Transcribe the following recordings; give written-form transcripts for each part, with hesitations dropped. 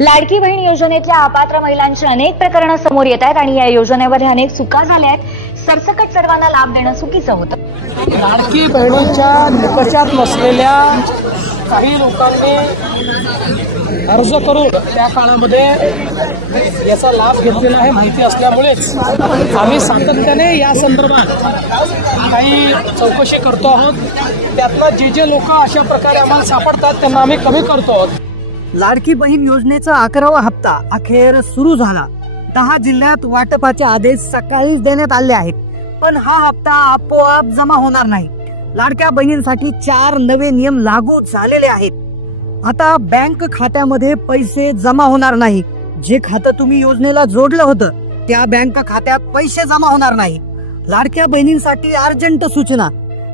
लाडकी बहीण योजनेतल्या अपात्र महिलांची अनेक प्रकरणं समोर येत आहेत आणि या योजनेमध्ये अनेक चुका झाल्या आहेत। सरसकट सर्वांना लाभ देणं चुकीचं होतं। लाडकी बहिणींच्या निकषात नसलेल्या काही लोकांनी अर्ज करून त्या काळामध्ये याचा लाभ घेतलेला आहे माहिती असल्यामुळेच आम्ही सातत्याने या संदर्भात काही चौकशी करतो आहोत। त्यातनं जे लोक अशा प्रकारे आम्हाला सापडतात त्यांना आम्ही कमी करतो आहोत। लाडकी बहीण योजनेचा 11वा हप्ता अखेर सुरू झाला। 10 जिल्ह्यात वाटपाचे आदेश सकाळीच देण्यात आले आहेत, पण हा हप्ता आपोआप जमा होणार नाही। लाडक्या बहिणींसाठी 4 नवे नियम लागू झालेले आहेत। आता बँक खात्यामध्ये पैसे जमा होणार नाही। जे खातं तुम्ही योजनेला जोडलं होतं त्या बँक खात्यात पैसे जमा होणार नाही। लाडक्या बहिणींसाठी अर्जंट सूचना,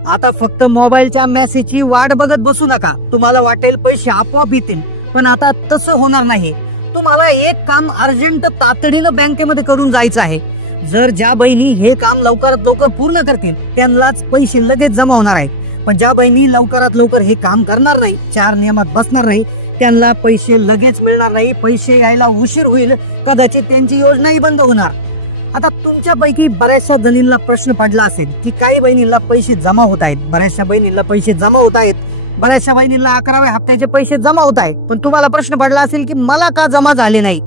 आता फक्त मोबाईलच्या मेसेजची वाट बघत बसू नका। तुम्हाला वाटेल पैसे आपोआप येतील, पण आता तसं होणार नाही। तुम्हाला एक काम अर्जंट तातडीनं बँकेमध्ये करून जायचं आहे। जर ज्या बहिणी हे काम लवकरात लवकर पूर्ण करतील त्यांनाच पैसे लगेच जमा होणार आहेत, पण ज्या बहिणी लवकरात लवकर हे काम करणार नाही, 4 नियमात बसणार नाही, त्यांना पैसे लगेच मिळणार नाही। पैसे यायला उशीर होईल, कदाचित त्यांची योजनाही बंद होणार। आता तुमच्यापैकी बऱ्याचशा जणींना प्रश्न पडला असेल की काही बहिणींना पैसे जमा होत आहेत, बऱ्याचशा बहिणींना पैसे जमा होत आहेत, बऱ्याचशा बहिणींना 11व्या हप्त्याचे पैसे जमा होत आहेत। पण तुम्हाला प्रश्न पडला असेल की मला का जमा झाले नाही,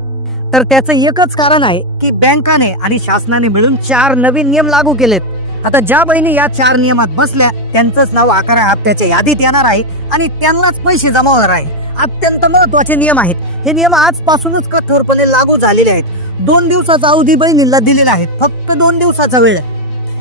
तर त्याचं एकच कारण आहे की बँकाने आणि शासनाने मिळून 4 नवीन नियम लागू केलेत। आता ज्या बहिणी या 4 नियमात बसल्या त्यांचंच नाव 11व्या हप्त्याच्या यादीत येणार आहे आणि त्यांनाच पैसे जमा होणार आहे। अत्यंत महत्वाचे नियम आहेत। हे नियम आजपासूनच कठोरपणे लागू झालेले आहेत। 2 दिवसाचा अवधी बहिणींना दिलेला आहे, फक्त 2 दिवसाचा वेळ।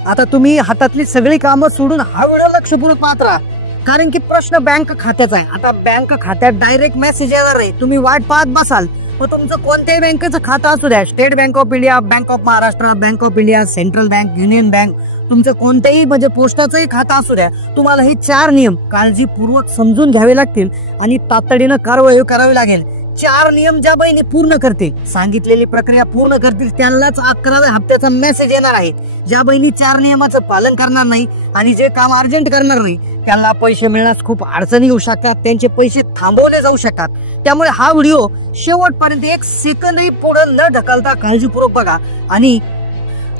आता तुम्ही हातातली सगळी कामं सोडून हा व्हिडिओ लक्षपूर्वक पाहत राहा, कारण की प्रश्न बँक खात्याचा आहे। आता बँक खात्यात डायरेक्ट मेसेज येणार आहे, तुम्ही वाट पाहत बसाल। मग तुमचं कोणत्याही बँकेचं खातं असू द्या, state bank of India, bank of Maharashtra, bank of India, central bank, union bank, तुमचं कोणत्याही म्हणजे पोस्टाचंही खातं असू द्या, तुम्हाला हे 4 नियम काळजीपूर्वक समजून घ्यावे लागतील आणि तातडीनं कारवाई करावी लागेल। 4 नियम ज्या बहिणी पूर्ण करतील, सांगितलेली प्रक्रिया पूर्ण करतील, त्यांनाच 11व्या हप्त्याचा मेसेज येणार आहे। ज्या बहिणी 4 नियमाचं पालन करणार नाही आणि जे काम अर्जंट करणार नाही त्यांना पैसे मिळण्यास खूप अडचणी येऊ शकतात, त्यांचे पैसे थांबवले जाऊ शकतात। त्यामुळे हा व्हिडिओ शेवटपर्यंत 1 सेकंदही पुढे न ढकलता काळजीपूर्वक बघा। आणि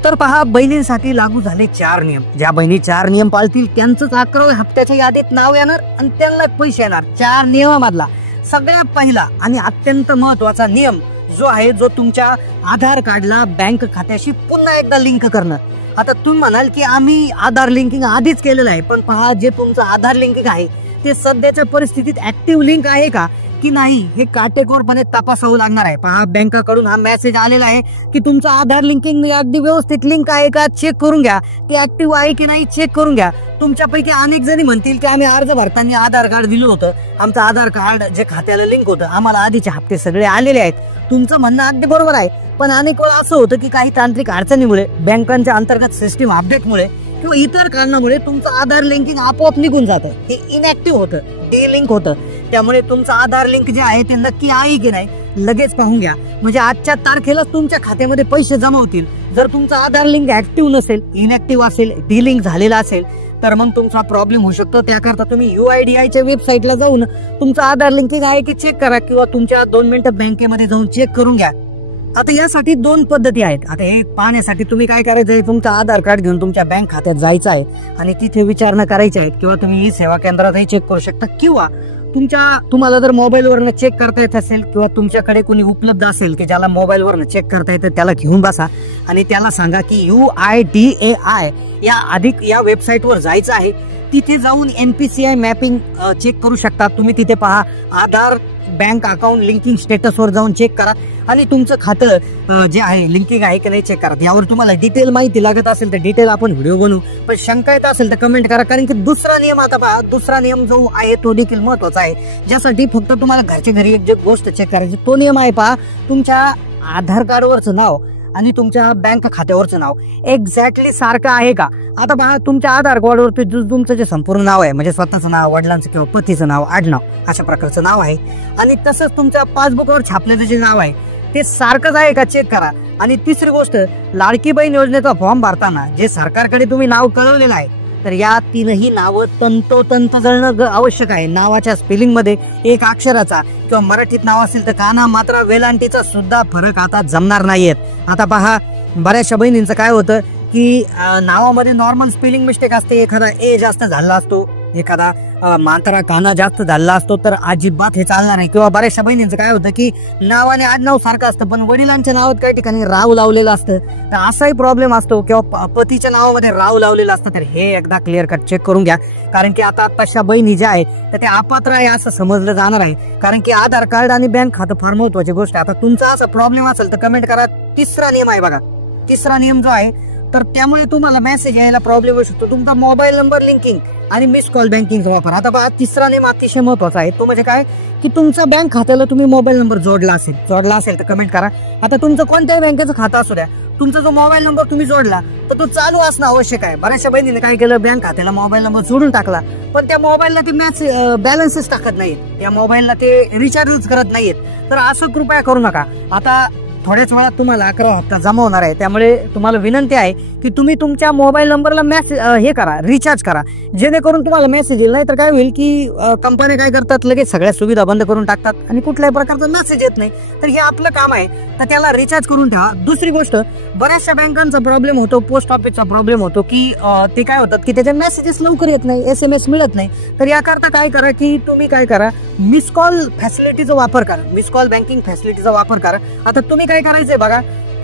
तर पहा, बहिणींसाठी लागू झाले 4 नियम। ज्या बहिणी 4 नियम पाळतील त्यांचंच 11व्या हप्त्याच्या यादीत नाव येणार आणि त्यांना पैसे येणार। 4 नियमामधला सगळ्यात पहिला आणि अत्यंत महत्वाचा नियम जो आहे, जो तुमच्या आधार कार्डला बँक खात्याशी पुन्हा एकदा लिंक करणं। आता तुम्ही म्हणाल की आम्ही आधार लिंकिंग आधीच केलेलं आहे, पण पहा, जे तुमचं आधार लिंकिंग आहे ते सध्याच्या परिस्थितीत ऍक्टिव्ह लिंक आहे का की नाही हे काटेकोरपणे तपासावं लागणार आहे। पहा, बँकाकडून हा मेसेज आलेला आहे की तुमचं आधार लिंकिंग अगदी व्यवस्थित लिंक आहे का चेक करून घ्या, ते ऍक्टिव्ह आहे की नाही चेक करून घ्या। तुमच्यापैकी अनेक जणी म्हणतील की आम्ही अर्ज भरताना आधार कार्ड दिलं होतं, आमचं आधार कार्ड जे खात्याला लिंक होतं, आम्हाला आधीचे हप्ते सगळे आलेले आहेत। तुमचं म्हणणं अगदी बरोबर आहे, पण अनेक वेळा असं होतं की काही तांत्रिक अडचणीमुळे, बँकांच्या अंतर्गत सिस्टीम अपडेटमुळे किंवा इतर कारणामुळे तुमचं आधार लिंकिंग आपोआप निघून जातं, हे इनॅक्टिव्ह होतं, डिलिंक होतं। त्यामुळे तुमचं आधार लिंक जे आहे ते नक्की आहे की नाही लगेच पाहून घ्या, म्हणजे आजच्या तारखेला तुमच्या खात्यामध्ये पैसे जमा होतील। जर तुमचं आधार लिंक ऍक्टिव्ह नसेल, इनॅक्टिव्ह असेल, डिलिंक झालेला असेल तर मग तुमचा प्रॉब्लेम होऊ शकतो। त्याकरता तुम्ही UIDAIच्या वेबसाईटला जाऊन तुमचं आधार लिंकिंग आहे की चेक करा, किंवा तुमच्या 2 मिनिटं बँकेमध्ये जाऊन चेक करून घ्या। आता यासाठी 2 पद्धती आहेत। आता हे पाहण्यासाठी तुम्ही काय करायचंय, तुमचं आधार कार्ड घेऊन तुमच्या बँक खात्यात जायचं आहे आणि तिथे विचारणा करायची आहेत, किंवा तुम्ही सेवा केंद्रातही चेक करू शकता, किंवा तुम्हाला जर मोबाईलवरनं चेक करता येत असेल किंवा तुमच्याकडे कोणी उपलब्ध असेल की ज्याला मोबाईलवरनं चेक करता येतं त्याला घेऊन बसा आणि त्याला सांगा की UIDAI या वेबसाईटवर जायचं आहे। तिथे जाऊन NPCI मॅपिंग चेक करू शकता तुम्ही। तिथे पहा, आधार बँक अकाउंट लिंकिंग स्टेटसवर जाऊन चेक करा आणि तुमचं खातं जे आहे लिंकिंग आहे की नाही चेक करा। यावर तुम्हाला डिटेल माहिती लागत असेल तर डिटेल आपण व्हिडिओ बनवू, पण शंका येत असेल तर कमेंट करा, कारण की दुसरा नियम, आता पहा, दुसरा नियम जो आहे तो देखील महत्वाचा आहे, ज्यासाठी फक्त तुम्हाला घरच्या घरी एक गोष्ट चेक करायची। तो नियम आहे, पहा, तुमच्या आधार कार्डवरचं नाव आणि तुमच्या बँक खात्यावरचं नाव एक्झॅक्टली सारखं आहे का। आता पहा, तुमच्या आधार कार्डवरती तुमचं जे संपूर्ण नाव आहे, म्हणजे स्वतःचं नाव, वडिलांचं किंवा पतीचं नाव, आडनाव, अशा प्रकारचं नाव आहे, आणि तसंच तुमच्या पासबुकवर छापलेलं जे नाव आहे ते सारखंच आहे का चेक करा। आणि तिसरी गोष्ट, लाडकी बहीण योजनेचा फॉर्म भरताना जे सरकारकडे तुम्ही नाव कळवलेलं आहे तर या 3ही नावं तंतोतंत जळणं आवश्यक आहे। नावाच्या स्पेलिंग मध्ये एक अक्षराचा किंवा मराठीत नाव असेल तर काना मात्रा वेलांटीचा सुद्धा फरक आता जमणार नाहीयेत. आता पहा, बऱ्याचशा बहिणींचं काय होतं की नावामध्ये नॉर्मल स्पेलिंग मिस्टेक असते, एखादा ए जास्त झाला असतो, एखादा मात्रा काना जास्त झाला असतो, तर अजिबात हे चालणार नाही. किंवा बऱ्याचशा बहिणींचं काय होतं की नावाने आडनाव सारखं असतं पण वडिलांच्या नावात काही ठिकाणी राव लावलेलं असतं, तर असाही प्रॉब्लेम असतो. किंवा पतीच्या नावामध्ये राव लावलेलं असतं, तर हे एकदा क्लिअर कट चेक करून घ्या. कारण की आता तशा बहिणी ज्या आहेत तर ते अपात्र आहे असं समजलं जाणार आहे. कारण की आधार कार्ड आणि बँक खातं फार महत्वाची गोष्ट आहे. आता तुमचा असा प्रॉब्लेम असेल तर कमेंट करा. तिसरा नियम आहे बघा, तिसरा नियम जो आहे तर त्यामुळे तुम्हाला मेसेज यायला प्रॉब्लेम होऊ शकतो, तुमचा मोबाईल नंबर लिंकिंग आणि मिस कॉल बँकिंगचा वापर. आता बघा, तिसरा नियम अतिशय महत्वाचा आहे. तो म्हणजे काय की तुमचा बँक खात्याला तुम्ही मोबाईल नंबर जोडला असेल तर कमेंट करा. आता तुमचं कोणत्याही बँकेचं खातं असू द्या, तुमचा जो मोबाईल नंबर तुम्ही जोडला तर तो चालू असणं आवश्यक आहे. बऱ्याचशा बहिणीने काय केलं, बँक खात्याला मोबाईल नंबर जोडून टाकला पण त्या मोबाईलला ते बॅलन्सेस टाकत नाहीत, त्या मोबाईलला ते रिचार्जच करत नाहीत. तर असं कृपया करू नका. आता थोड्याच वेळात तुम्हाला 11वा हप्ता जमा होणार आहे, त्यामुळे तुम्हाला विनंती आहे की तुम्ही तुमच्या मोबाईल नंबरला रिचार्ज करा, जेणेकरून तुम्हाला मेसेज येईल. नाही तर काय होईल की कंपन्या काय करतात, लगेच सगळ्या सुविधा बंद करून टाकतात आणि कुठल्याही प्रकारचा मेसेज येत नाही. तर हे आपलं काम आहे, तर त्याला रिचार्ज करून ठेवा. दुसरी गोष्ट, बऱ्याचशा बँकांचा प्रॉब्लेम होतो, पोस्ट ऑफिसचा प्रॉब्लेम होतो की ते काय होतात की त्याचे मेसेजेस लवकर येत नाही, SMS मिळत नाही. तर याकरता काय करा की तुम्ही काय करा, मिस कॉल फॅसिलिटीचा वापर करा, मिस कॉल बँकिंग फॅसिलिटीचा वापर करा. आता तुम्ही काय करायचंय बघा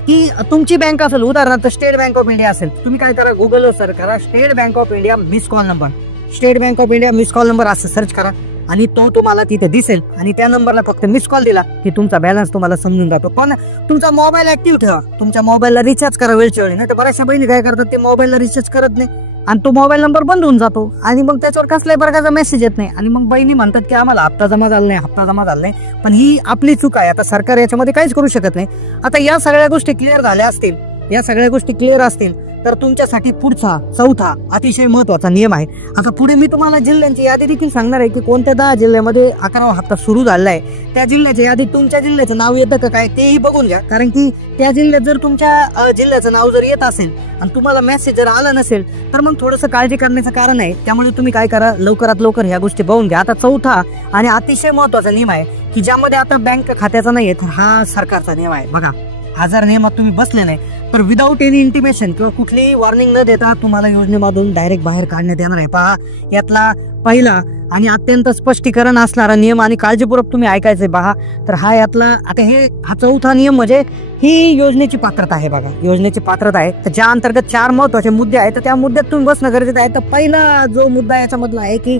की तुमची बँक असेल, उदाहरणार्थ स्टेट बँक ऑफ इंडिया असेल, तुम्ही काय करा, गुगलवर सर्च करा state bank of India miss call number, state bank of India miss call number असं सर्च करा आणि तो तुम्हाला तिथे दिसेल. आणि त्या नंबरला फक्त मिस कॉल दिला की तुमचा बॅलन्स तुम्हाला समजून जातो. पण तुमचा मोबाईल ऍक्टिव्ह ठेवा, तुमच्या मोबाईलला रिचार्ज करा वेळच्या वेळी. नाही तर बऱ्याचशा बहिणी काय करतात, ते मोबाईलला रिचार्ज करत नाही आणि तो मोबाईल नंबर बंद होऊन जातो आणि मग त्याच्यावर कसल्याही प्रकारचा मेसेज येत नाही आणि मग बहिणी म्हणतात की आम्हाला हप्ता जमा झाला नाही. पण ही आपली चूक आहे. आता सरकार याच्यामध्ये काहीच करू शकत नाही. आता या सगळ्या गोष्टी क्लिअर झाल्या असतील, या सगळ्या गोष्टी क्लिअर असतील तर तुमच्यासाठी पुढचा चौथा अतिशय महत्वाचा नियम आहे. आता पुढे मी तुम्हाला जिल्ह्यांची यादी देखील सांगणार आहे की कोणत्या 10 जिल्ह्यामध्ये 11वा हप्ता सुरू झाला आहे. त्या जिल्ह्याच्या यादीत तुमच्या जिल्ह्याचं नाव येतं का काय तेही बघून घ्या. कारण की त्या जिल्ह्यात जर तुमच्या जिल्ह्याचं नाव जर येत असेल आणि तुम्हाला मेसेज जर आला नसेल तर मग थोडंसं काळजी करण्याचं कारण आहे. त्यामुळे तुम्ही काय करा, लवकरात लवकर ह्या गोष्टी बघून घ्या. आता चौथा आणि अतिशय महत्वाचा नियम आहे की ज्यामध्ये आता बँक खात्याचा नाहीये तर हा सरकारचा नियम आहे. बघा, हा जर नियमात तुम्ही बसले नाही तर विदाऊट एनी इंटिमेशन किंवा कुठलीही वॉर्निंग न देता तुम्हाला योजनेमधून डायरेक्ट बाहेर काढण्यात येणार आहे. पहा, यातला पहिला आणि अत्यंत स्पष्टीकरण असणारा नियम आणि काळजीपूर्वक तुम्ही ऐकायचंय. पहा, तर हा यातला आता हा चौथा नियम म्हणजे ही योजनेची पात्रता आहे. बघा, योजनेची पात्रता आहे, तर ज्या अंतर्गत 4 महत्वाचे मुद्दे आहेत तर त्या मुद्द्यात तुम्ही बसणं गरजेचं आहे. तर पहिला जो मुद्दा याच्यामधला आहे की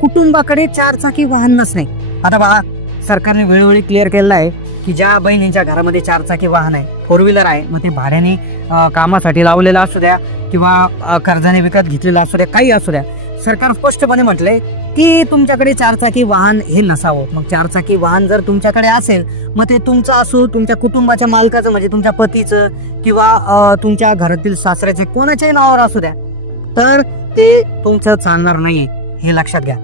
कुटुंबाकडे 4 चाकी वाहन नसणे. आता बघा, सरकारने वेळोवेळी क्लिअर केलेलं आहे की ज्या बहिणींच्या घरामध्ये 4 चाकी वाहन आहे, 4 व्हीलर आहे, मग ते भाड्याने कामासाठी लावलेलं असू द्या किंवा कर्जाने विकत घेतलेलं असू द्या, काही असू द्या, सरकार स्पष्टपणे म्हटलंय की तुमच्याकडे 4 चाकी वाहन हे नसावं. मग 4 चाकी वाहन जर तुमच्याकडे असेल मग ते तुमचं असो, तुमच्या कुटुंबाच्या मालकाचं म्हणजे तुमच्या पतीचं किंवा तुमच्या घरातील सासऱ्याचे कोणाच्याही नावावर असू द्या, तर ते तुमचं चालणार नाही, हे लक्षात घ्या.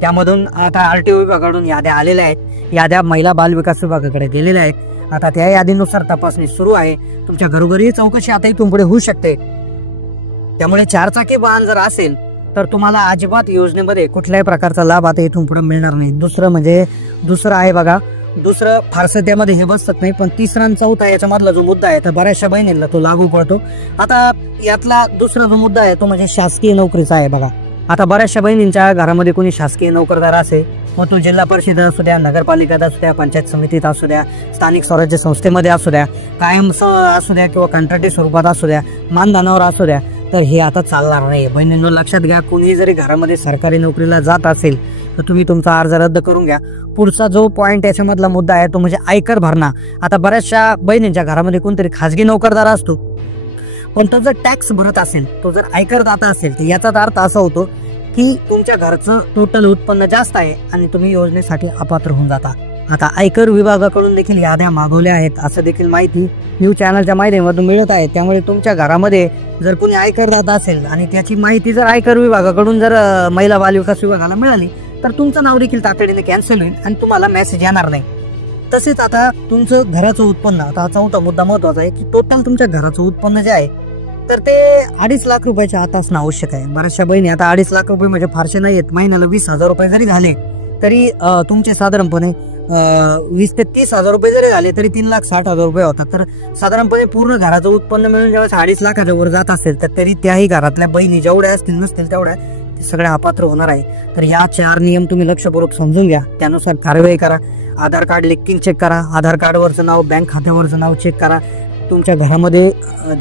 त्यामधून आता RTO विभागाकडून याद्या आलेल्या आहेत, याद्या महिला बाल विकास विभागाकडे गेलेल्या आहेत. आता त्या यादीनुसार तपासणी सुरू आहे. तुमच्या घरोघरी चौकशी आता इथून पुढे होऊ शकते. त्यामुळे 4 चाकी वाहन जर असेल तर तुम्हाला अजिबात योजनेमध्ये कुठल्याही प्रकारचा लाभ आता इथून पुढे मिळणार नाही. दुसरं आहे बघा, दुसरं फारसं त्यामध्ये हे बसत नाही. पण तिसरा आणि चौथा याच्यामधला जो मुद्दा आहे तर बऱ्याचशा बहिणींना तो लागू पडतो. आता यातला दुसरा जो मुद्दा आहे तो म्हणजे शासकीय नोकरीचा आहे. बघा, आता बऱ्याचशा बहिणींच्या घरामध्ये कोणी शासकीय नोकरदार असेल, मग तो जिल्हा परिषद असू द्या, नगरपालिकेत असू द्या, पंचायत समितीत असू द्या, स्थानिक स्वराज्य संस्थेमध्ये असू द्या, कायम असू द्या किंवा कंत्राटी स्वरूपात असू द्या, मानधनावर असू द्या, तर हे आता चालणार नाही. बहिणींनो लक्षात घ्या, कोणी जरी घरामध्ये सरकारी नोकरीला जात असेल तर तुम्ही तुमचा अर्ज रद्द करून घ्या. पुढचा जो पॉइंट याच्यामधला मुद्दा आहे तो म्हणजे आयकर भरणा. आता बऱ्याचशा बहिणींच्या घरामध्ये कोणतरी खाजगी नोकरदार असतो, पण तो जर टॅक्स भरत असेल, तो जर आयकरदाता असेल, तर याचा अर्थ असा होतो की तुमच्या घरचं टोटल उत्पन्न जास्त आहे आणि तुम्ही योजनेसाठी अपात्र होऊन जाता. आता आयकर विभागाकडून देखील याद्या मागवल्या आहेत असं देखील माहिती न्यूज चॅनलच्या माध्यमातून मिळत आहे. त्यामुळे तुमच्या घरामध्ये जर कोणी आयकरदाता असेल आणि त्याची माहिती जर आयकर विभागाकडून जर महिला बाल विकास विभागाला मिळाली तर तुमचं नाव देखील तातडीने कॅन्सल होईल आणि तुम्हाला मेसेज येणार नाही. तसेच आता तुमचं घराचं उत्पन्न, आता चौथा मुद्दा महत्वाचा आहे की टोटल तुमच्या घराचं उत्पन्न जे आहे तर ते 2.5 लाख रुपयाच्या आत असणं आवश्यक आहे. बऱ्याचशा बहिणी आता 2.5 लाख रुपये म्हणजे फारसे नाही आहेत, महिन्याला 20,000 रुपये जरी झाले तरी तुमचे साधारणपणे 20 ते 30 हजार रुपये जरी झाले तरी 3,60,000 रुपये होतात. तर साधारणपणे पूर्ण घराचं उत्पन्न मिळून जेव्हा 2.5 लाखाच्या वर जात असेल तर तरी त्याही घरातल्या बहिणी जेवढ्या असतील नसतील तेवढ्या ते सगळ्या अपात्र होणार आहे. तर या 4 नियम तुम्ही लक्षपूर्वक समजून घ्या, त्यानुसार कार्यवाही करा. आधार कार्ड लिंकिंग चेक करा, आधार कार्डवरचं नाव, बँक खात्यावरचं नाव चेक करा, तुमच्या घरामध्ये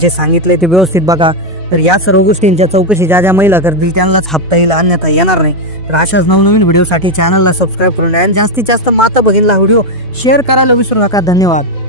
जे सांगितलंय ते व्यवस्थित बघा. तर या सर्व गोष्टींच्या चौकशी ज्या ज्या महिला करतील त्यांनाच हप्ता येईल, अन्यथा येणार नाही. तर अशाच नवनवीन व्हिडिओसाठी चॅनलला सबस्क्राईब करून आणि जास्तीत जास्त माता भगिनीला व्हिडिओ शेअर करायला विसरू नका. धन्यवाद.